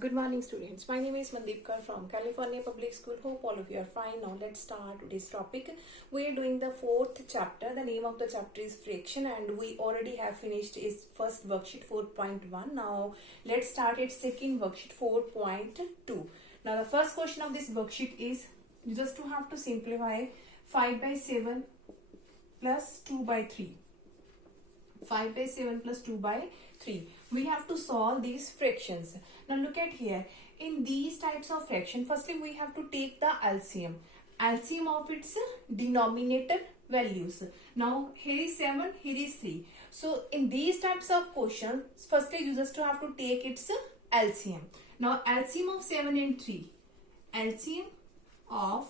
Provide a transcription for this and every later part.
Good morning, students. My name is Mandeep Kar from California Public School. Hope all of you are fine. Now let's start today's topic. We are doing the fourth chapter. The name of the chapter is fraction, and we already have finished its first worksheet 4.1. Now let's start its second worksheet 4.2. Now the first question of this worksheet is you just have to simplify 5 by 7 plus 2 by 3. 5 by 7 plus 2 by 3. We have to solve these fractions. Now look at here. In these types of fraction, firstly we have to take the LCM. LCM of its denominator values. Now here is 7, here is 3. So in these types of questions, firstly you just have to take its LCM. Now LCM of 7 and 3. LCM of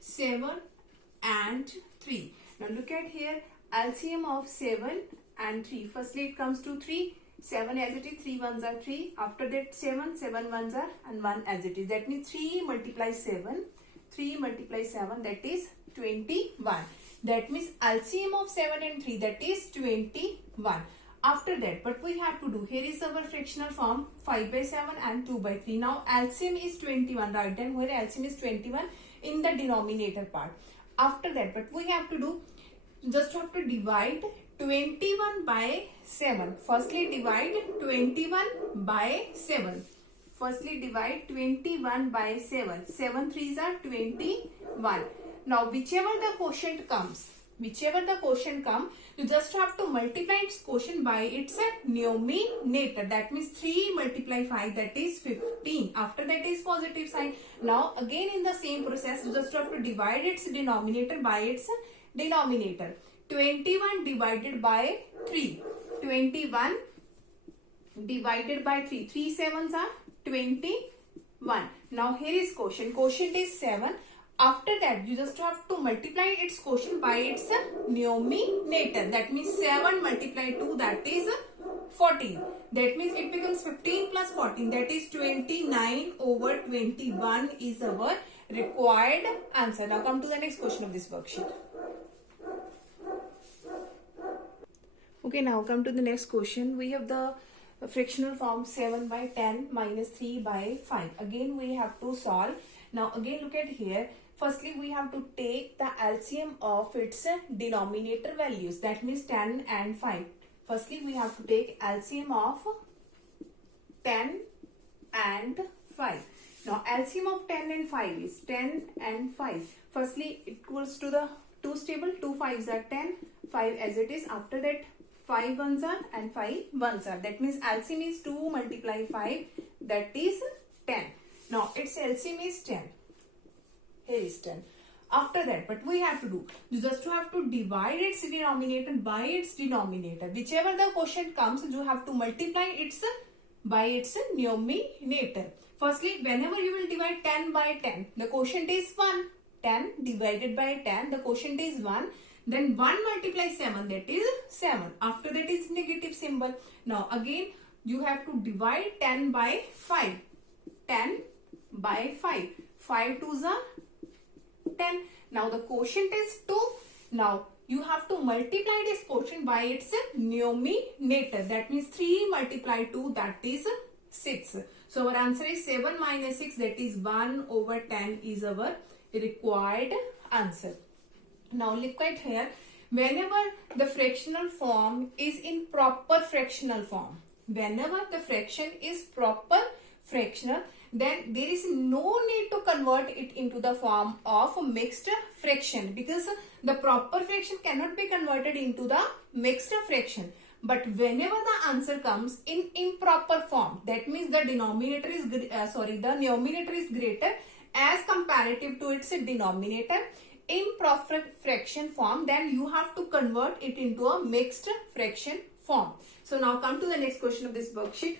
7 and 3. Now look at here. LCM of 7 and 3. Firstly it comes to 3. 7 as it is, 3 ones are 3. After that 7, 7 ones are and 1 as it is. That means 3 multiply 7. 3 multiply 7, that is 21. That means LCM of 7 and 3, that is 21. After that, what we have to do, here is our fractional form 5 by 7 and 2 by 3. Now LCM is 21, right? Then where LCM is 21 in the denominator part. After that, what we have to do, just have to divide 21 by 7. Firstly divide 21 by 7. Firstly divide 21 by 7. 7 3s are 21. Now whichever the quotient comes, you just have to multiply its quotient by its numerator. That means 3 multiply 5, that is 15. After that is positive sign. Now again in the same process, you just have to divide its denominator by its denominator. 21 divided by 3. 21 divided by 3. 3 sevens are 21. Now here is quotient. Quotient is 7. After that, you just have to multiply its quotient by its numerator. That means 7 multiply 2, that is 14. That means it becomes 15 plus 14. That is 29 over 21 is our required answer. Now come to the next question of this worksheet. Okay, now come to the next question. We have the fractional form 7 by 10 minus 3 by 5. Again, we have to solve. Now, again, look at here. Firstly, we have to take the LCM of its denominator values. That means 10 and 5. Firstly, we have to take LCM of 10 and 5. Now, LCM of 10 and 5 is 10 and 5. Firstly, it equals to the 2's table. 2 5s are 10. 5 as it is. After that, 5 ones are and 5 ones are. That means LCM is 2 multiply 5, that is 10. Now its LCM is 10. Here is 10. After that, what we have to do, you just have to divide its denominator by its denominator. Whichever the quotient comes, you have to multiply its by its numerator. Firstly, whenever you will divide 10 by 10, the quotient is 1. 10 divided by 10, the quotient is 1. Then 1 multiply 7, that is 7. After that is negative symbol. Now again you have to divide 10 by 5. 10 by 5. 5 2s are 10. Now the quotient is 2. Now you have to multiply this quotient by its numerator. That means 3 multiply 2, that is 6. So our answer is 7 minus 6, that is 1 over 10 is our required answer. Now look at here, whenever the fractional form is in proper fractional form, whenever the fraction is proper fractional, then there is no need to convert it into the form of mixed fraction, because the proper fraction cannot be converted into the mixed fraction. But whenever the answer comes in improper form, that means the denominator is the numerator is greater as comparative to its denominator, improper fraction form, then you have to convert it into a mixed fraction form. So now come to the next question of this worksheet.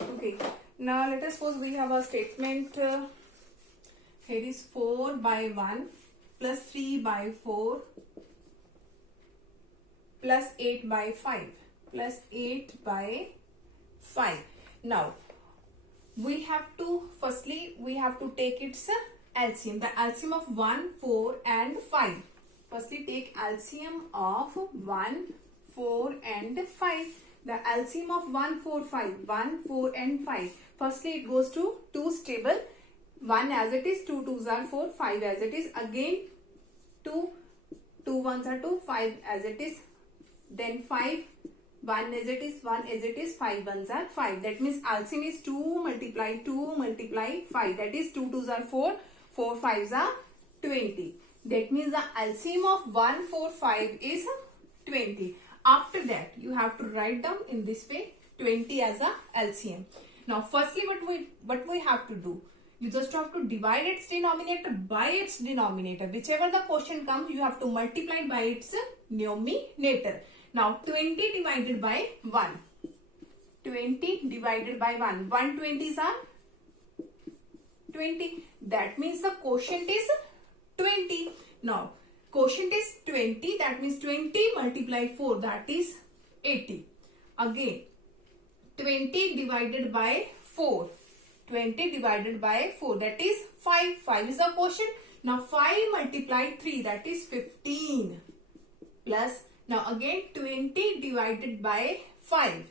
Okay, now let us suppose we have a statement. Here is 4 by 1 plus 3 by 4 plus 8 by 5 plus 8 by 5. Now we have to take its LCM. The LCM of 1, 4 and 5. Firstly, take LCM of 1, 4 and 5. The LCM of 1, 4, 5. 1, 4 and 5. Firstly, it goes to 2 stable. 1 as it is, 2 2s are 4, 5 as it is. Again 2, 2 1s are 2, 5 as it is. Then 5, 1 as it is, 1 as it is, 5 1s are 5. That means LCM is 2 multiply 2 multiply 5. That is 2 2s are 4, 4 5s are 20. That means the LCM of 1, 4, 5 is 20. After that, you have to write down in this way 20 as a LCM. Now, firstly, what we have to do? You just have to divide its denominator by its denominator. Whichever the question comes, you have to multiply by its numerator. Now, 20 divided by 1. 20 divided by 1. 120s are 20. That means the quotient is 20. Now, quotient is 20. That means 20 multiply 4. That is 80. Again, 20 divided by 4. 20 divided by 4. That is 5. 5 is the quotient. Now, 5 multiply 3. That is 15. Plus, now again 20 divided by 5.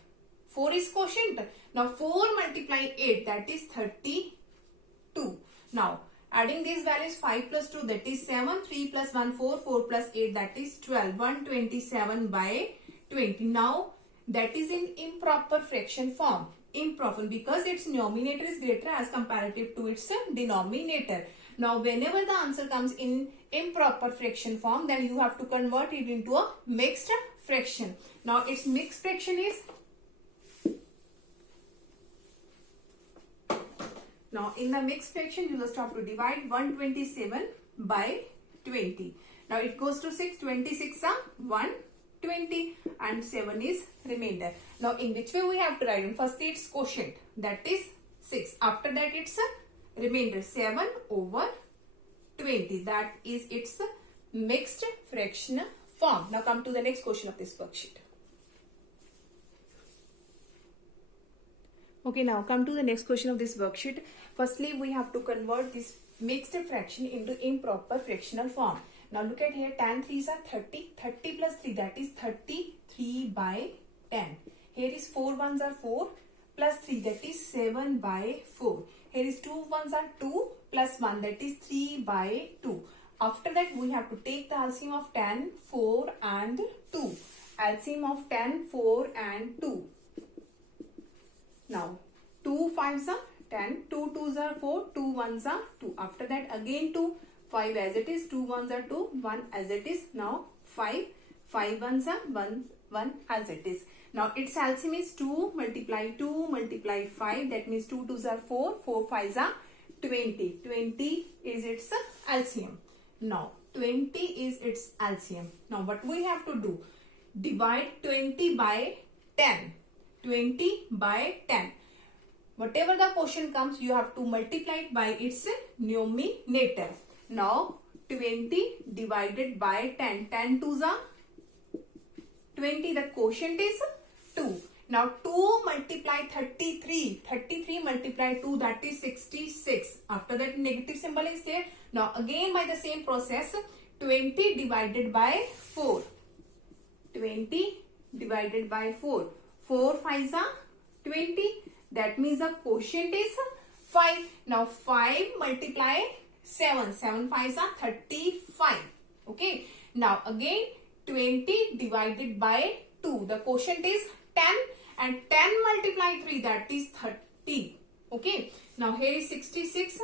4 is quotient. Now, 4 multiply 8. That is 32. Now, adding these values, 5 plus 2, that is 7. 3 plus 1, 4. 4 plus 8, that is 12. 127 by 20. Now, that is in improper fraction form. Improper because its numerator is greater as comparative to its denominator. Now, whenever the answer comes in improper fraction form, then you have to convert it into a mixed fraction. Now, its mixed fraction is... Now, in the mixed fraction, you just have to divide 127 by 20. Now, it goes to 6. 26 are 120 and 7 is remainder. Now, in which way we have to write? Firstly, its quotient, that is 6. After that, it's remainder 7 over 20. That is its mixed fraction form. Now, come to the next question of this worksheet. Okay, now come to the next question of this worksheet. Firstly, we have to convert this mixed fraction into improper fractional form. Now, look at here, tan 3s are 30. 30 plus 3, that is 33 by 10. Here is 4 1s are 4 plus 3, that is 7 by 4. Here is 2 1s are 2 plus 1, that is 3 by 2. After that, we have to take the LCM of 10, 4 and 2. LCM of 10, 4 and 2. Now, 2 5s are 10, 2 2s are 4, 2 1s are 2. After that, again 2, 5 as it is, 2 1s are 2, 1 as it is. Now, 5, 5 1s are 1, 1 as it is. Now, its LCM is 2 multiply 2 multiply 5. That means 2 2s are 4, 4 5s are 20. 20 is its LCM. Now, 20 is its LCM. Now, what we have to do? Divide 20 by 10. 20 by 10. Whatever the question comes, you have to multiply it by its numerator. Now, 20 divided by 10. 10 2s are 20. The quotient is 2. Now, 2 multiply 33. 33 multiply 2, that is 66. After that, negative symbol is there. Now, again by the same process, 20 divided by 4. 20 divided by 4. 4 5s are 20. That means the quotient is 5. Now, 5 multiply 7. 7 5s are 35. Okay. Now, again 20 divided by 2. The quotient is 10 and 10 multiply 3, that is 30. Okay. Now, here is 66.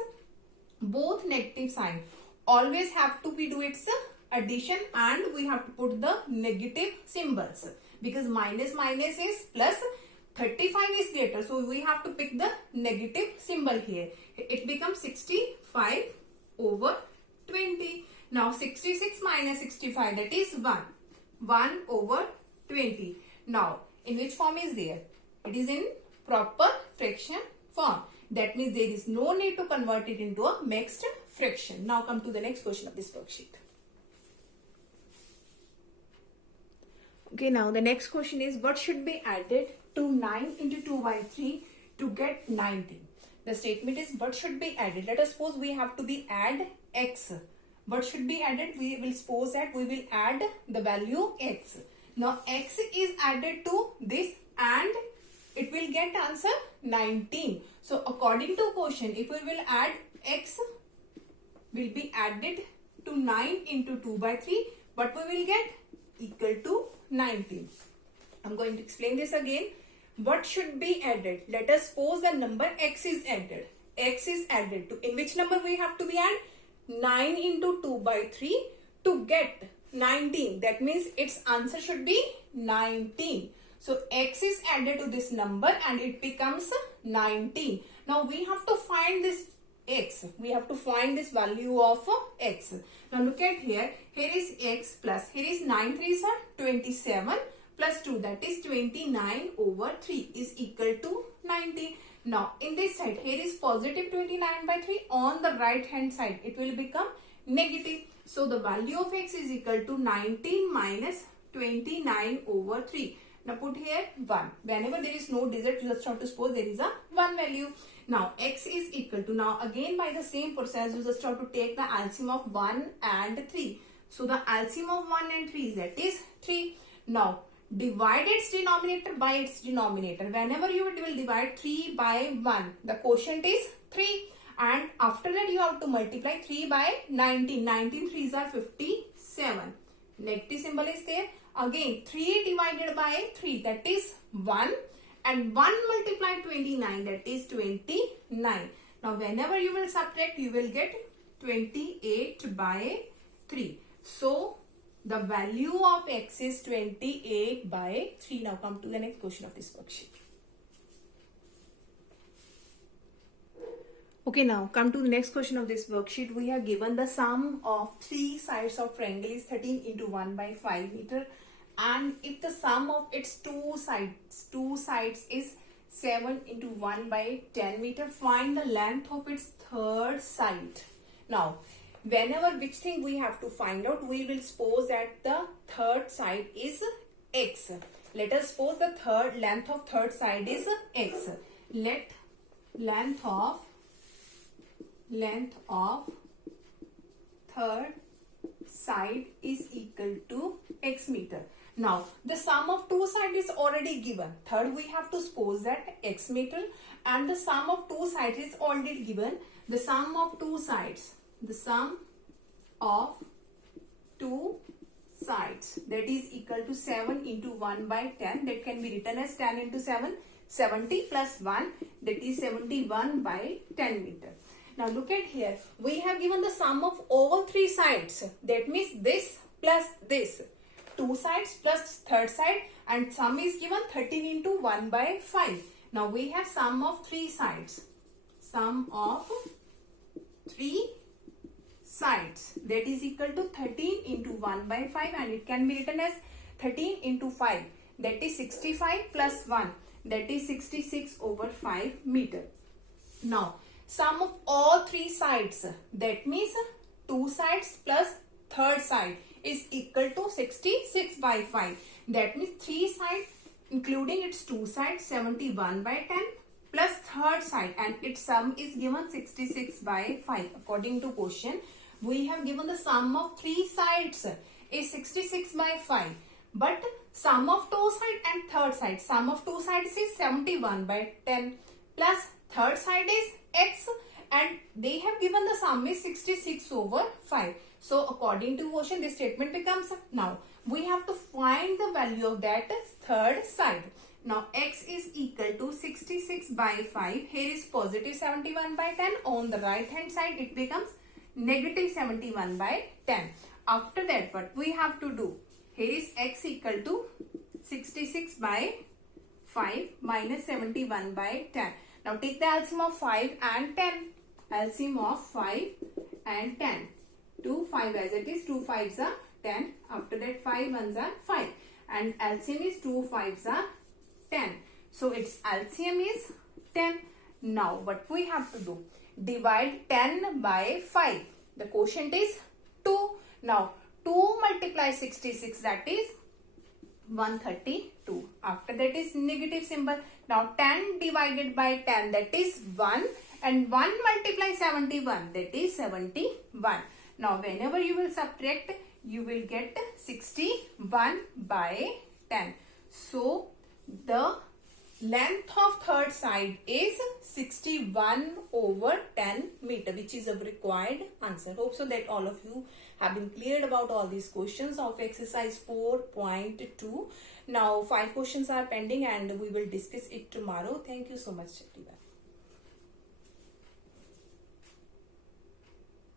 Both negative sign. Always have to be do its addition and we have to put the negative symbols. Because minus minus is plus, 35 is greater. So, we have to pick the negative symbol here. It becomes 65 over 20. Now, 66 minus 65, that is 1. 1 over 20. Now, in which form is there? It is in proper fraction form. That means there is no need to convert it into a mixed fraction. Now, come to the next question of this worksheet. Okay, now the next question is what should be added to 9 into 2 by 3 to get 19? The statement is what should be added. Let us suppose we have to be add x. What should be added? We will suppose that we will add the value x. Now x is added to this and it will get answer 19. So according to question, if we will add x will be added to 9 into 2 by 3, but we will get equal to 19. I'm going to explain this again. What should be added? Let us suppose the number x is added. X is added to, in which number we have to be add? 9 into 2 by 3 to get 19. That means its answer should be 19. So x is added to this number and it becomes 19. Now we have to find this x. We have to find this value of x. Now look at here. Here is x plus, here is 9 3s are 27 plus 2, that is 29 over 3 is equal to 90. Now in this side, here is positive 29 by 3. On the right hand side, it will become negative. So the value of x is equal to 19 minus 29 over 3. Now put here 1. Whenever there is no digit, you just have to suppose there is a 1 value. Now x is equal to, now again by the same process, you just have to take the LCM of 1 and 3. So the LCM of 1 and 3 is, that is 3. Now divide its denominator by its denominator. Whenever you will divide 3 by 1, the quotient is 3. And after that you have to multiply 3 by 19. 19 3s are 57. Negative symbol is there. Again 3 divided by 3, that is 1. And 1 multiplied 29, that is 29. Now whenever you will subtract, you will get 28 by 3. So the value of x is 28 by 3. Now come to the next question of this worksheet. Okay, now come to the next question of this worksheet. We have given the sum of 3 sides of triangle is 13 into 1 by 5 meter. And if the sum of its two sides is 7 into 1 by 10 meter, find the length of its third side. Now, whenever which thing we have to find out, we will suppose that the third side is x. Let us suppose the length of third side is x. Let length of third side is equal to x meter. Now the sum of two sides is already given. Third, we have to suppose that x meter, and the sum of two sides is already given. The sum of two sides, that is equal to 7 into 1 by 10. That can be written as 10 into 7, 70 plus 1, that is 71 by 10 meter. Now look at here. We have given the sum of all three sides. That means this plus this. Two sides plus third side, and sum is given 13 into 1 by 5. Now we have sum of three sides. Sum of three sides, that is equal to 13 into 1 by 5, and it can be written as 13 into 5, that is 65 plus 1, that is 66 over 5 meter. Now sum of all three sides, that means two sides plus third side, is equal to 66 by 5. That means three sides including its two sides, 71 by 10 plus third side, and its sum is given 66 by 5. According to question, we have given the sum of three sides is 66 by 5, but sum of two sides and third side, sum of two sides is 71 by 10 plus third side is x, and they have given the sum is 66 over 5. So according to question, this statement becomes, now we have to find the value of that third side. Now x is equal to 66 by 5. Here is positive 71 by 10. On the right hand side, it becomes negative 71 by 10. After that, what we have to do? Here is x equal to 66 by 5 minus 71 by 10. Now take the LCM of 5 and 10. LCM of 5 and 10. 2 5 as it is, 2 5s are 10. After that 5 1s are 5. And LCM is 2 5s are 10. So its LCM is 10. Now what we have to do? Divide 10 by 5. The quotient is 2. Now 2 multiply 66, that is 132. After that is negative symbol. Now 10 divided by 10, that is 1. and 1 multiply 71, that is 71. Now whenever you will subtract, you will get 61 by 10. So the length of third side is 61 over 10 meter, which is a required answer. Hope so that all of you have been cleared about all these questions of exercise 4.2. Now 5 questions are pending and we will discuss it tomorrow. Thank you so much, everyone.